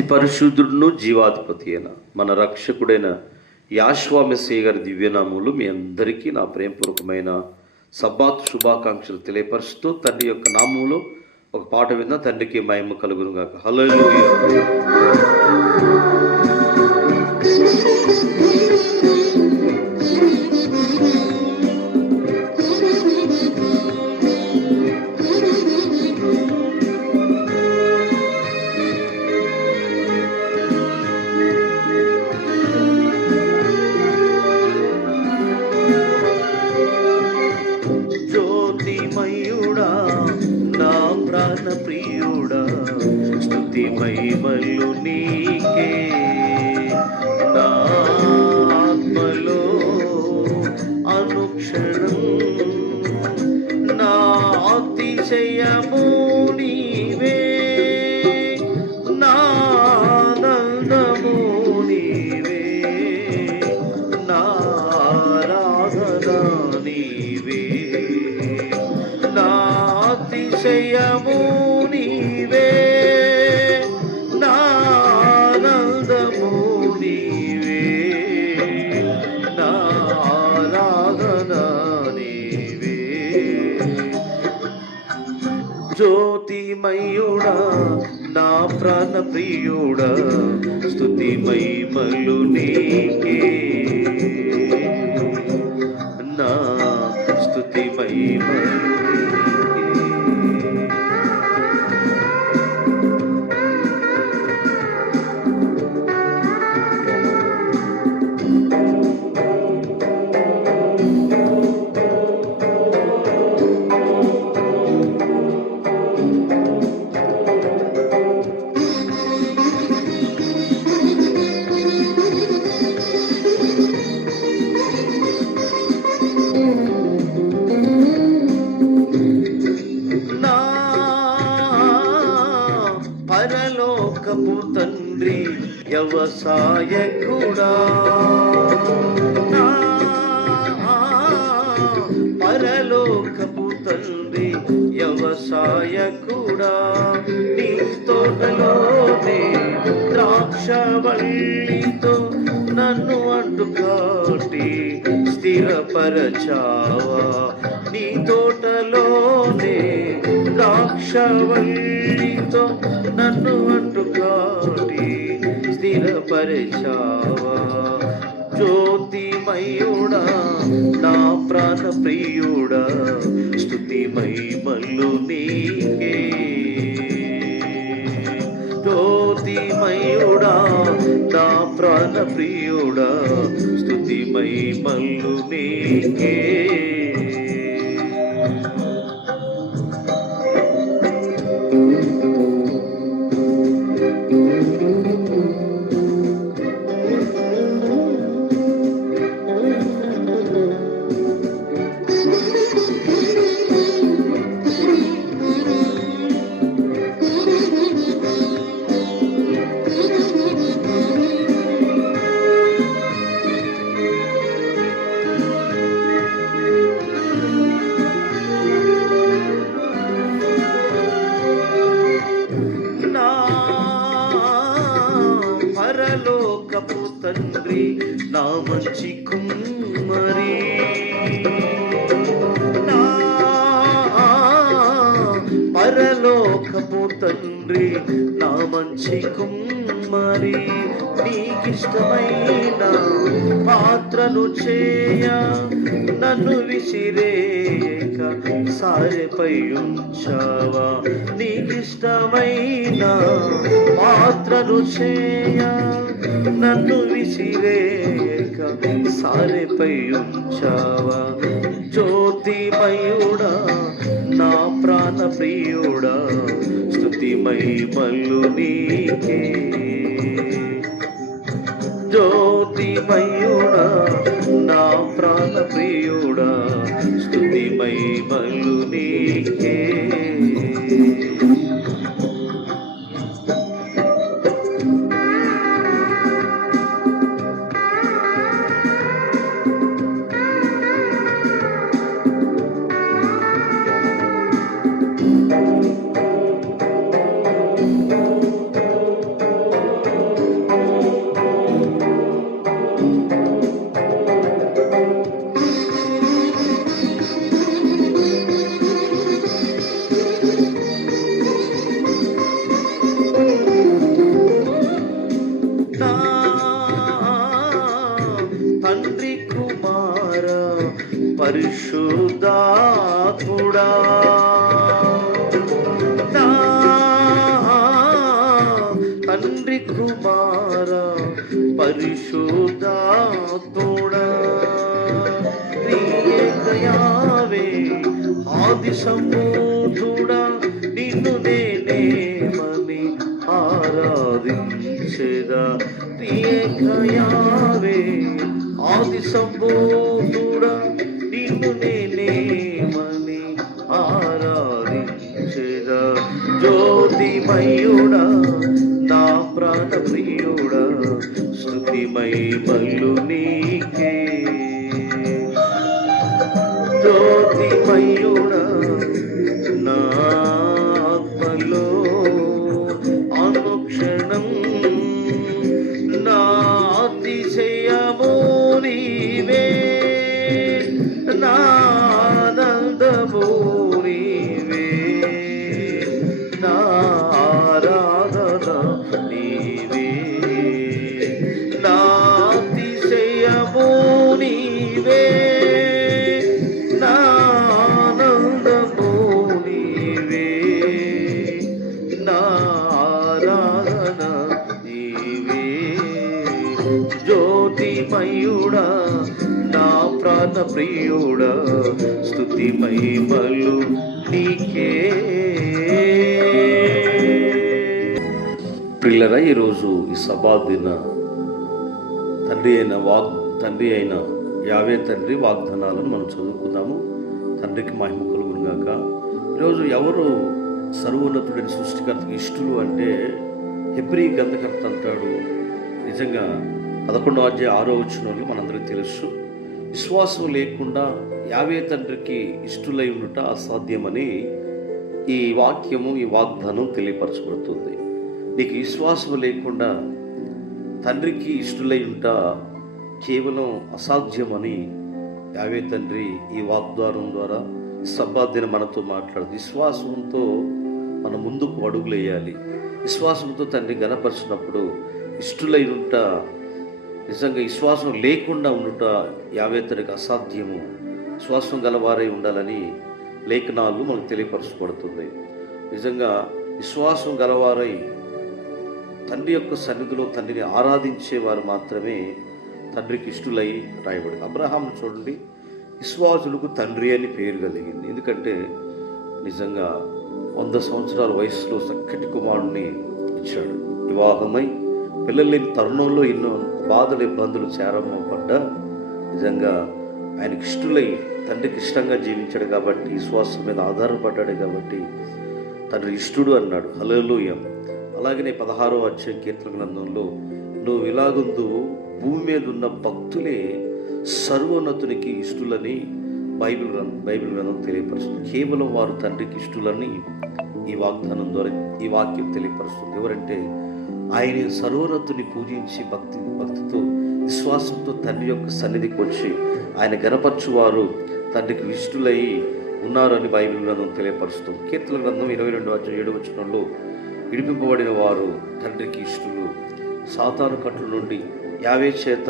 అతి పరిశుద్ధుడును జీవాధిపతి అయిన మన రక్షకుడైన యాషువా మెస్సీయ గారి దివ్యనామములు మీ అందరికీ నా ప్రేమపూర్వకమైన సబ్బాత్ శుభాకాంక్షలు తెలియపరుస్తూ తండ్రి యొక్క నామములో ఒక పాట విన్న తండ్రికి మహిమ కలుగును గాక. హల్లెలూయా. జ్యోతిమయుడా నా ప్రాణ ప్రియుడా స్తుతి మహిమలు నీకే, నా ఆత్మలో అనుక్షణం నా అతిశయము నీవే, నా ఆనందము నీవే, నా ఆరాధన నీవే, నా అతిశయము నీవే, నా ఆనందము నీవే, నా ఆరాధన నీవే. జ్యోతిమయుడా నా ప్రాణ ప్రియుడా స్తుతి మహిమలు నీకే, నా స్తుతి మహిమలు పరలోకపు తండ్రి వ్యవసాయకుడా, పరలోకపు తండ్రి వ్యవసాయకుడా, నీ తోటలోనే ద్రాక్షవల్లితో నన్ను అడ్డుకాటి స్థిరపరచావా, నీ తోటలోనే ద్రాక్షవల్లితో నన్ను అడ్డుకాటి స్థిరపరచావా. జ్యోతిమయుడా నా ప్రాణ ప్రియుడా స్తుతి మహిమలు నీకే, జ్యోతిమయుడా నా ప్రాణ ప్రియుడా స్తుతి మహిమలు నీకే. పరలోకపు తండ్రి నా మంచి కుమ్మరి, నా పరలోకపు తండ్రి నా మంచి కుమ్మరి, నీకిష్టమైన పాత్రను చేయ నన్ను విసిరేక సారెపై ఉంచావా, నీకిష్టమైన పాత్రను చేయ నన్ను విసిరేక సారెపై ఉంచావా. జ్యోతిమయుడా నా ప్రాణ ప్రియుడా స్తుతి మహిమలు నీకే, జ్యోతిమయుడా నా ప్రాణ ప్రియుడా స్తుతి మహిమలు నీకే. తండ్రి కుమార పరిశుద్ధాత్ముడా త్రియేక యావే ఆది సంబూధుడా నిన్ను నేనేమని ఆరాధించెదా త్రియేక యావే ఆది సంబూధుడా నిన్ను నేనేమని ఆరాధించెదా జ్యోతిమయుడా నా ప్రాణ ప్రియుడా స్తుతి మహిమలు నీకే జ్యోతిమయుడా నా ఆత్మలో అనుక్షణం నా అతిశయము నీవే నా ఆనందము నీవే నా ఆరాధన నీవే నా అతిశయము నీవే నా ఆనందము నీవే నా ఆరాధన నీవే జ్యోతిమయుడా నా ప్రాణ ప్రియుడా స్తుతి మహిమలు నీకే. ప్రియులరా, ఈరోజు ఈ సభాదిన తండ్రి అయిన యావే తండ్రి వాగ్దానాలను మనం చదువుకుందాము. తండ్రికి మహిమ కలుగునుగాక. ఈరోజు ఎవరు సర్వోన్నతుడైన సృష్టికర్తకి ఇష్టలు అంటే హెబ్రీ గ్రంథకర్త అంటాడు. నిజంగా 11వ అధ్యాయం 6వ వచనంలో మనందరికీ తెలుసు, విశ్వాసం లేకుండా యావే తండ్రికి ఇష్టలై ఉండుట అసాధ్యమని ఈ వాక్యము ఈ వాగ్దానం తెలియపరచబడుతుంది. నీకు విశ్వాసం లేకుండా తండ్రికి ఇష్టలై ఉంట కేవలం అసాధ్యమని యావే తండ్రి ఈ వాగ్దానం ద్వారా సబ్బాదిన మనతో మాట్లాడు. విశ్వాసంతో మనం ముందుకు అడుగులేయాలి. విశ్వాసంతో తండ్రి గణపరిచినప్పుడు ఇష్టలై ఉంట నిజంగా విశ్వాసం లేకుండా ఉండుట యావే తండ్రికి అసాధ్యము. విశ్వాసం గలవారై ఉండాలని లేఖనాలు మనకు తెలియపరచబడుతుంది. నిజంగా విశ్వాసం గలవారై తండ్రి యొక్క సన్నిధిలో తండ్రిని ఆరాధించేవారు మాత్రమే తండ్రికి ఇష్టలై రాయబడింది. అబ్రహాం చూడండి, విశ్వాసులకు తండ్రి అని పేరు కలిగింది. ఎందుకంటే నిజంగా 100 సంవత్సరాల వయసులో చక్కటి కుమారుడిని ఇచ్చాడు. వివాహమై పిల్లలు లేని తరుణంలో ఎన్నో బాధలు ఇబ్బందులు చేరమపడ్డా నిజంగా ఆయనకి ఇష్టలై తండ్రికి ఇష్టంగా జీవించాడు కాబట్టి, విశ్వాసం మీద ఆధారపడ్డాడు కాబట్టి తండ్రి ఇష్టడు అన్నాడు. హల్లెలూయా. అలాగనే 16వ అధ్యాయం కీర్తన గ్రంథంలో నువ్వు ఇలాగుందు భూమి మీద ఉన్న భక్తులే సర్వోన్నతునికి ఇష్టలని బైబిల్ గ్రంథం తెలియపరుస్తుంది. కేవలం వారు తండ్రికి ఇష్టలని ఈ వాగ్దానం ద్వారా ఈ వాక్యం తెలియపరుస్తుంది. ఎవరంటే ఆయన సర్వోన్నతుని పూజించి భక్తితో విశ్వాసంతో తండ్రి యొక్క సన్నిధికి వచ్చి ఆయన గణపరచువారు తండ్రికి ఇష్టలై ఉన్నారని బైబిల్ గ్రంథం తెలియపరుస్తుంది. కీర్తన గ్రంథం 22వ అధ్యాయం 7వ వచనంలో విడిపింపబడిన వారు తండ్రికి ఇష్టలు, సాతాను కట్టు నుండి యావే చేత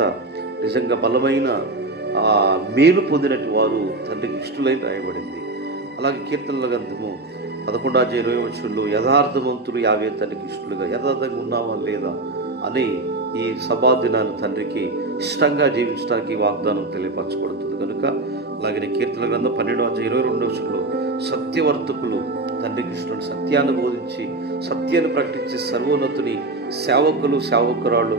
నిజంగా బలమైన మేలు పొందినట్టు వారు తండ్రికి ఇష్టలై రాయబడింది. అలాగే కీర్తనల గ్రంథము 11వ అధ్యాయం 20వ వచనంలో యథార్థవంతులు యావే తండ్రికి ఇష్టలుగా, యథార్థంగా ఉన్నావా లేదా అని ఈ సభాదినాన్ని తండ్రికి ఇష్టంగా జీవించడానికి వాగ్దానం తెలియపరచబడుతుంది కనుక. అలాగే కీర్తన గ్రంథం 12వ అధ్యాయం 22వ వచనంలో సత్యవర్తకులు తండ్రికి ఇష్టం, సత్యాన్ని బోధించి సత్యాన్ని ప్రకటించే సర్వోన్నతుని సేవకురాళ్ళు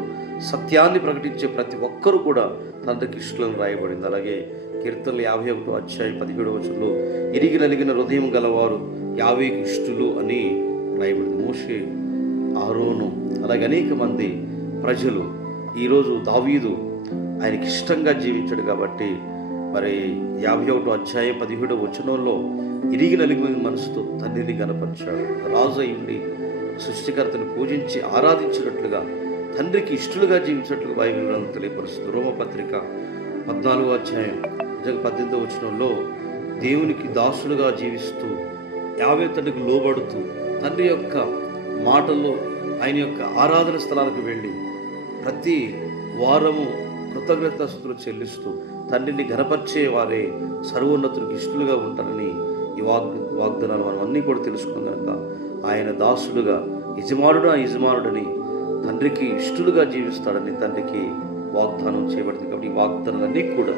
సత్యాన్ని ప్రకటించే ప్రతి ఒక్కరూ కూడా తండ్రికి ఇష్టలను రాయబడింది. అలాగే కీర్తనలు 51వ అధ్యాయం 17వ వచనంలో ఇరిగి నలిగిన హృదయం గలవారు యావేకి ఇష్టలు అని రాయబడింది. మోషే, ఆరోను అలాగే అనేక మంది ప్రజలు. ఈరోజు దావీదు ఆయనకి ఇష్టంగా జీవించాడు కాబట్టి మరి 51వ అధ్యాయం 17వ వచనంలో ఇరిగి నలిగిన మనసుతో తండ్రిని గణపరిచాడు. రాజు అయ్యుండి సృష్టికర్తను పూజించి ఆరాధించినట్లుగా తండ్రికి ఇష్టలుగా జీవించినట్లుగా బైబిల్ గ్రంథం తెలియపరుస్తుంది. రోమపత్రిక 14వ అధ్యాయం 18వ వచనంలో దేవునికి దాసులుగా జీవిస్తూ యావే తండ్రికి లోబడుతూ తండ్రి యొక్క మాటల్లో ఆయన యొక్క ఆరాధన స్థలాలకు వెళ్ళి ప్రతి వారము కృతజ్ఞతాస్తుతులు చెల్లిస్తూ తండ్రిని ఘనపరిచే వారే సర్వోన్నతునికి ఇష్టలుగా ఉంటారని ఈ వాగ్దానాలు మనం అన్నీ కూడా తెలుసుకున్నాం కనుక ఆయన దాసుడుగా యజమానుడని తండ్రికి ఇష్టలుగా జీవిస్తాడని తండ్రికి వాగ్దానం చేయబడింది. కాబట్టి ఈ వాగ్దానాలన్నీ కూడా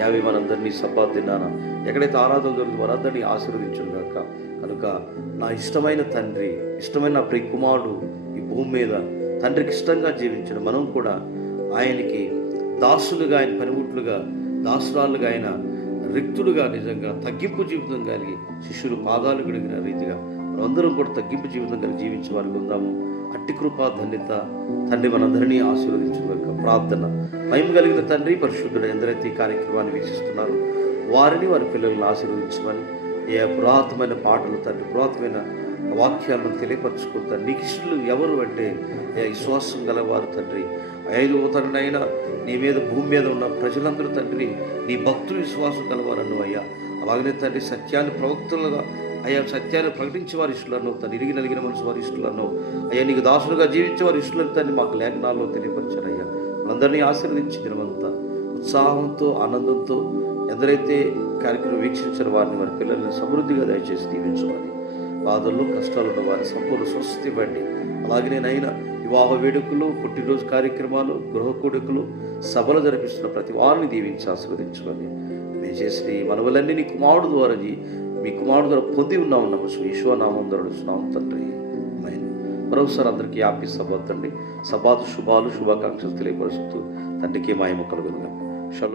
యాభై మనందరినీ సబ్బాత్ దినాన ఎక్కడైతే ఆరాధన దొరుకుతుందో వారందరినీ ఆశీర్వదించుగాక. కనుక నా ఇష్టమైన తండ్రి, ఇష్టమైన నా ప్రియ కుమారుడు ఈ భూమి మీద తండ్రికి ఇష్టంగా జీవించడం, మనం కూడా ఆయనకి దాసులుగా, ఆయన పనిముట్లుగా, దాసురాలుగా, ఆయన రిక్తులుగా, నిజంగా తగ్గింపు జీవితం కలిగి శిష్యులు పాదాలు గడిగిన రీతిగా మనందరం కూడా తగ్గింపు జీవితం కలిగి జీవించే వారికి ఉందాము. అట్టి కృపా ధన్యత తండ్రి మనందరినీ ఆశీర్వదించుగాక. ప్రార్థన. మహిమ కలిగిన తండ్రి, పరిశుద్ధుడు, ఎందరైతే ఈ కార్యక్రమాన్ని వీక్షిస్తున్నారో వారిని, వారి పిల్లలను ఆశీర్వదించమని, ఏ పురాతనమైన పాటలు తండ్రి, పురాతనమైన వాక్యాలను తెలియపరచుకుంటారు. నీకు ఇష్టలు ఎవరు అంటే విశ్వాసం గలవారు తండ్రి. 5వ తరుణైనా నీ మీద, భూమి మీద ఉన్న ప్రజలందరూ తండ్రి నీ భక్తులు విశ్వాసం గలవారను అయ్యా. అలాగనే తండ్రి సత్యాన్ని ప్రవక్తలుగా అయ్యా, సత్యాన్ని ప్రకటించే వారి ఇష్టలను, తను ఇరిగి నలిగిన మనసు వారి ఇష్టలను అయ్యా, నీకు దాసులుగా జీవించే వారి ఇష్టలను తండ్రి మాకు లేఖనాల్లో తెలియపరిచారయ్యా. అందరినీ ఆశీర్వదించి దినమంతా ఉత్సాహంతో, ఆనందంతో ఎందరైతే కార్యక్రమం వీక్షించిన వారిని, వారి పిల్లల్ని సమృద్ధిగా దయచేసి దీవించమని, బాధల్లో కష్టాలు ఉన్న వారిని సంపూర్ణ స్వస్థత ఇవ్వండి. అలాగే నైనా వివాహ వేడుకలు, పుట్టినరోజు కార్యక్రమాలు, గృహ కూడుకలు, సభలు జరిపిస్తున్న ప్రతి వారిని దీవించి ఆశీర్వదించమని, మేము చేసిన ఈ మనవులన్నీ నీ కుమారుడు ద్వారా మీ కుమారుడు ద్వారా పొంది ఉన్నాము. నమస్సు ఈశ్వనామం ధరుడుస్తున్నాం తండ్రి. మరొకసారి అందరికీ హ్యాపీ సబాత్ అండి. సబాత్ శుభాలు, శుభాకాంక్షలు తెలియపరుస్తూ తండ్రికి మహిమ కలుగునుగాక.